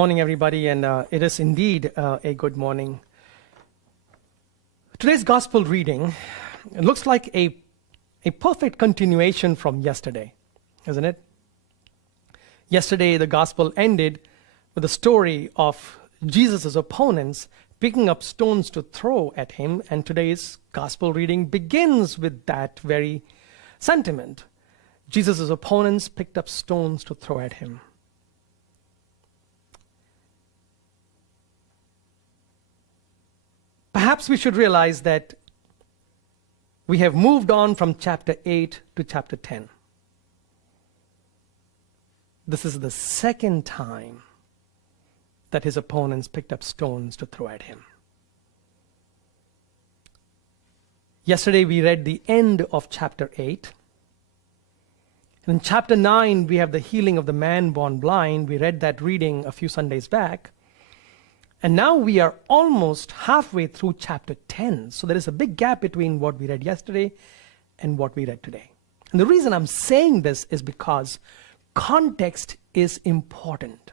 Morning, everybody, and it is indeed a good morning. Today's gospel reading looks like a perfect continuation from yesterday, isn't it? Yesterday, the gospel ended with the story of Jesus' opponents picking up stones to throw at him, and today's gospel reading begins with that very sentiment. Jesus' opponents picked up stones to throw at him. Perhaps we should realize that we have moved on from chapter 8 to chapter 10. This is the second time that his opponents picked up stones to throw at him. Yesterday we read the end of chapter 8. And in chapter 9 we have the healing of the man born blind. We read that reading a few Sundays back. And now we are almost halfway through chapter 10. So there is a big gap between what we read yesterday and what we read today. And the reason I'm saying this is because context is important.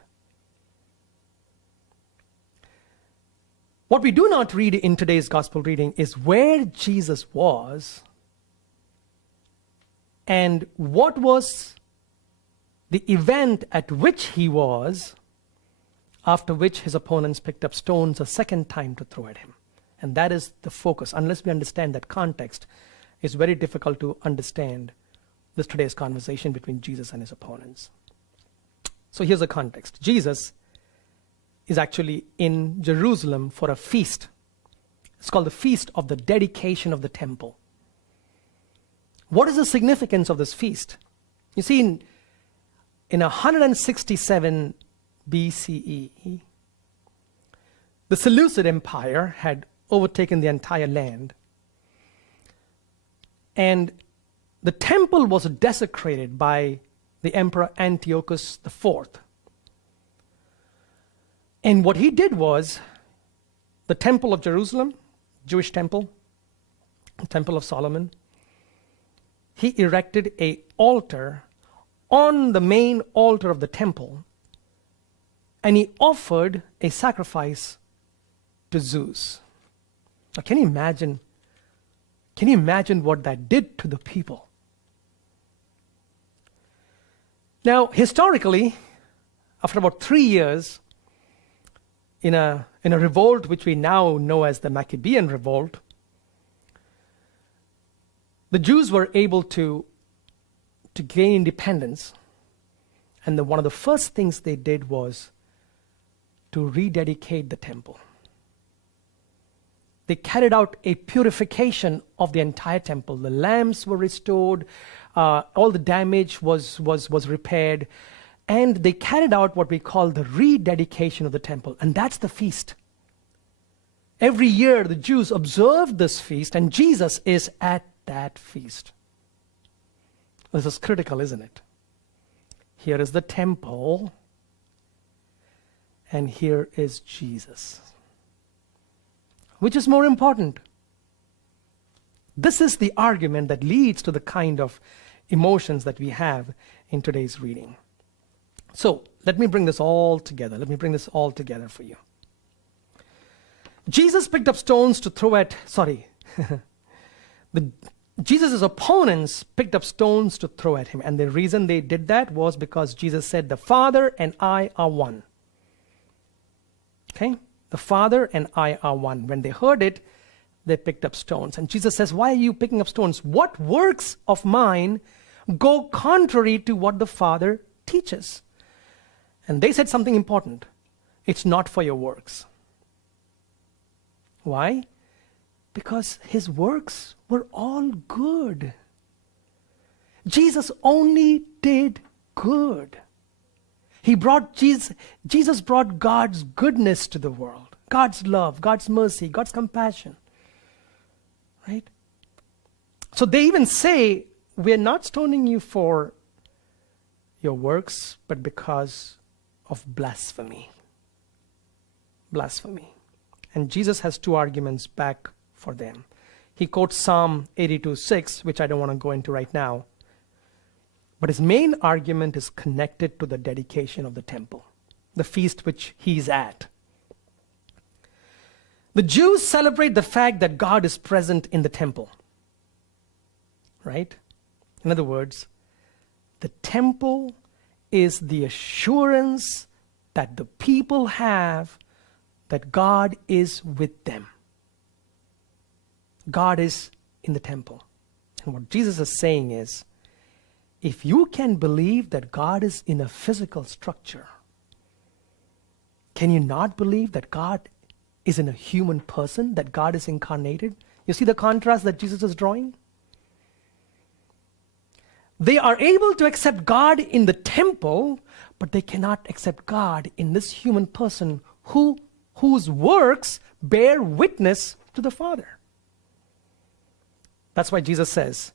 What we do not read in today's gospel reading is where Jesus was and what was the event at which he was, after which his opponents picked up stones a second time to throw at him. And that is the focus. Unless we understand that context, it's very difficult to understand today's conversation between Jesus and his opponents. So here's the context. Jesus is actually in Jerusalem for a feast. It's called the Feast of the Dedication of the Temple. What is the significance of this feast? You see, in 167 BCE, the Seleucid Empire had overtaken the entire land, and the temple was desecrated by the Emperor Antiochus IV. And what he did was, the Temple of Jerusalem, Jewish temple, the Temple of Solomon, he erected an altar on the main altar of the temple, and he offered a sacrifice to Zeus. Now, can you imagine what that did to the people? Now, historically, after about 3 years, in a revolt which we now know as the Maccabean Revolt, the Jews were able to gain independence, and one of the first things they did was to rededicate the temple. They carried out a purification of the entire temple. The lamps were restored, all the damage was repaired, and they carried out what we call the rededication of the temple, and that's the feast. Every year the Jews observed this feast, and Jesus is at that feast. This is critical, isn't it? Here is the temple, and here is Jesus. Which is more important? This is the argument that leads to the kind of emotions that we have in today's reading. So, let me bring this all together. Let me bring this all together for you. Jesus picked up stones to throw at, Jesus' opponents picked up stones to throw at him. And the reason they did that was because Jesus said, "The Father and I are one." Okay? The Father and I are one. When they heard it, they picked up stones. And Jesus says, "Why are you picking up stones? What works of mine go contrary to what the Father teaches?" And they said something important. It's not for your works. Why? Because his works were all good. Jesus only did good. Jesus brought God's goodness to the world. God's love, God's mercy, God's compassion. Right? So they even say, "We're not stoning you for your works, but because of blasphemy." Blasphemy. And Jesus has two arguments back for them. He quotes Psalm 82:6, which I don't want to go into right now. But his main argument is connected to the dedication of the temple. the feast which he's at. The Jews celebrate the fact that God is present in the temple. Right? In other words, the temple is the assurance that the people have that God is with them. God is in the temple. And what Jesus is saying is, if you can believe that God is in a physical structure, can you not believe that God is in a human person, that God is incarnated? You see the contrast that Jesus is drawing? They are able to accept God in the temple, but they cannot accept God in this human person whose works bear witness to the Father. That's why Jesus says,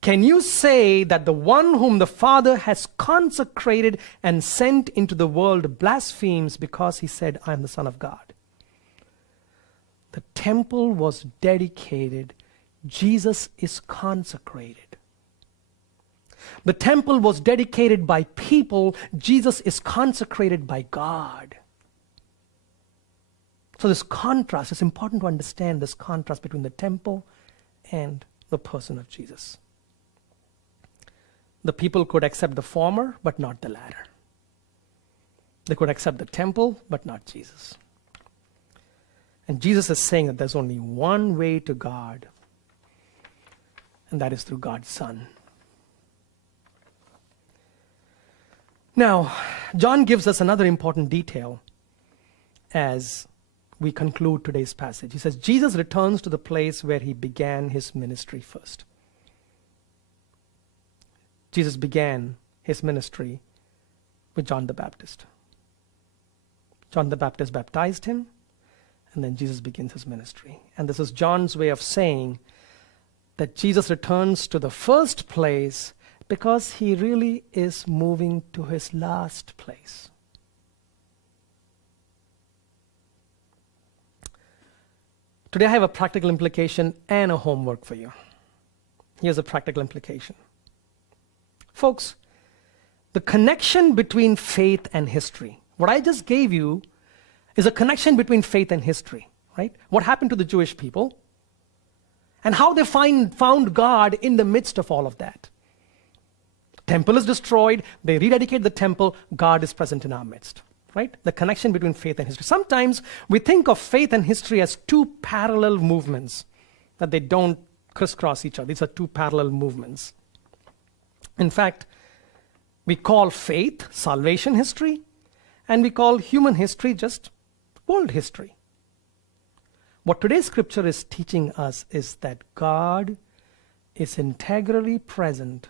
can you say that the one whom the Father has consecrated and sent into the world blasphemes because he said, I am the Son of God? The temple was dedicated. Jesus is consecrated. The temple was dedicated by people. Jesus is consecrated by God. So this contrast, it's important to understand this contrast between the temple and the person of Jesus. The people could accept the former, but not the latter. They could accept the temple, but not Jesus. And Jesus is saying that there's only one way to God, and that is through God's Son. Now, John gives us another important detail as we conclude today's passage. He says, Jesus returns to the place where he began his ministry first. Jesus began his ministry with John the Baptist. John the Baptist baptized him, and then Jesus begins his ministry. And this is John's way of saying that Jesus returns to the first place because he really is moving to his last place. Today I have a practical implication and a homework for you. Here's a practical implication. Folks, the connection between faith and history, what I just gave you is a connection between faith and history, right? What happened to the Jewish people and how they found God in the midst of all of that. Temple is destroyed, they rededicate the temple, God is present in our midst, right? The connection between faith and history. Sometimes we think of faith and history as two parallel movements, that they don't crisscross each other. These are two parallel movements. In fact, we call faith salvation history, and we call human history just world history. What today's scripture is teaching us is that God is integrally present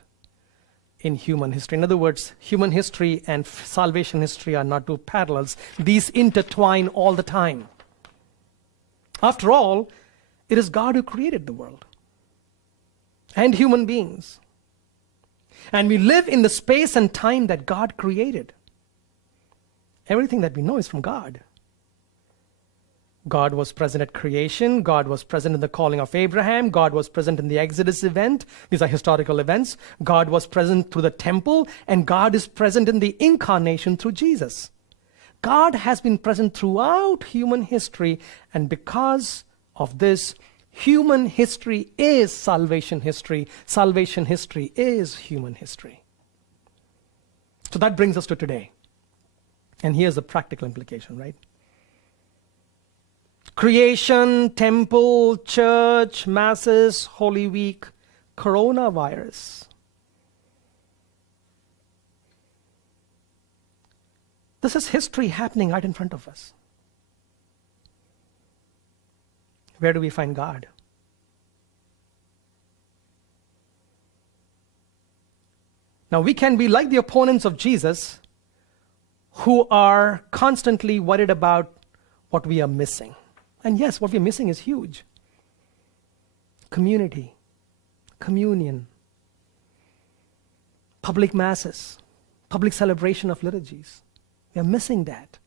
in human history. In other words, human history and salvation history are not two parallels. These intertwine all the time. After all, it is God who created the world and human beings. And we live in the space and time that God created. Everything that we know is from God. God was present at creation. God was present in the calling of Abraham. God was present in the Exodus event. These are historical events. God was present through the temple. And God is present in the incarnation through Jesus. God has been present throughout human history. And because of this, human history is salvation history. Salvation history is human history. So that brings us to today. And here's the practical implication, right? Creation, temple, church, masses, Holy Week, coronavirus. This is history happening right in front of us. Where do we find God? Now we can be like the opponents of Jesus who are constantly worried about what we are missing. And yes, what we're missing is huge. Community, communion, public masses, public celebration of liturgies. We are missing that.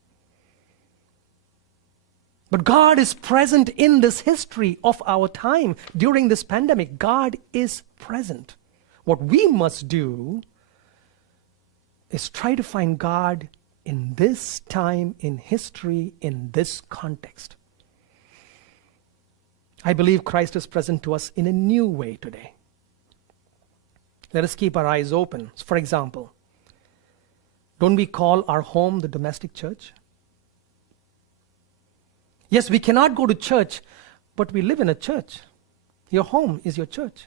But God is present in this history of our time. During this pandemic, God is present. What we must do is try to find God in this time in history, in this context. I believe Christ is present to us in a new way today. Let us keep our eyes open. For example, don't we call our home the domestic church? Yes, we cannot go to church, but we live in a church. Your home is your church.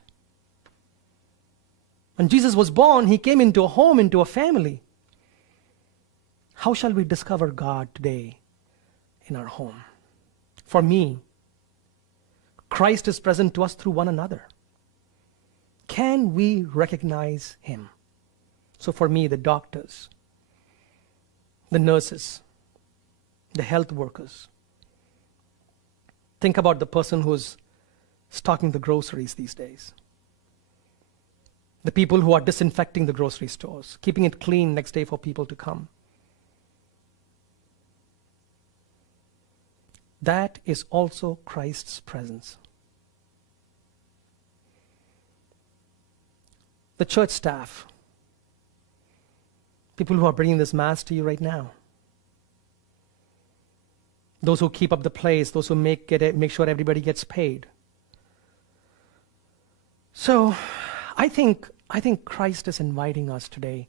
When Jesus was born, he came into a home, into a family. How shall we discover God today in our home? For me, Christ is present to us through one another. Can we recognize him? So for me, the doctors, the nurses, the health workers. Think about the person who's stocking the groceries these days. The people who are disinfecting the grocery stores, keeping it clean next day for people to come. That is also Christ's presence. The church staff, people who are bringing this mass to you right now. Those who keep up the place, those who make sure everybody gets paid. So, I think Christ is inviting us today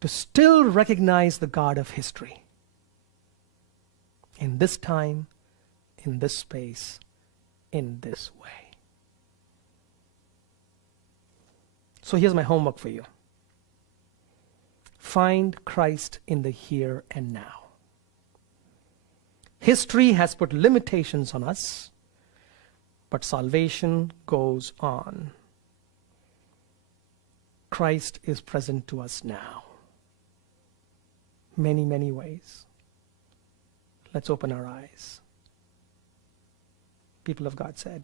to still recognize the God of history. In this time, in this space, in this way. So here's my homework for you. Find Christ in the here and now. History has put limitations on us, but salvation goes on. Christ is present to us now. Many, many ways. Let's open our eyes. People of God said,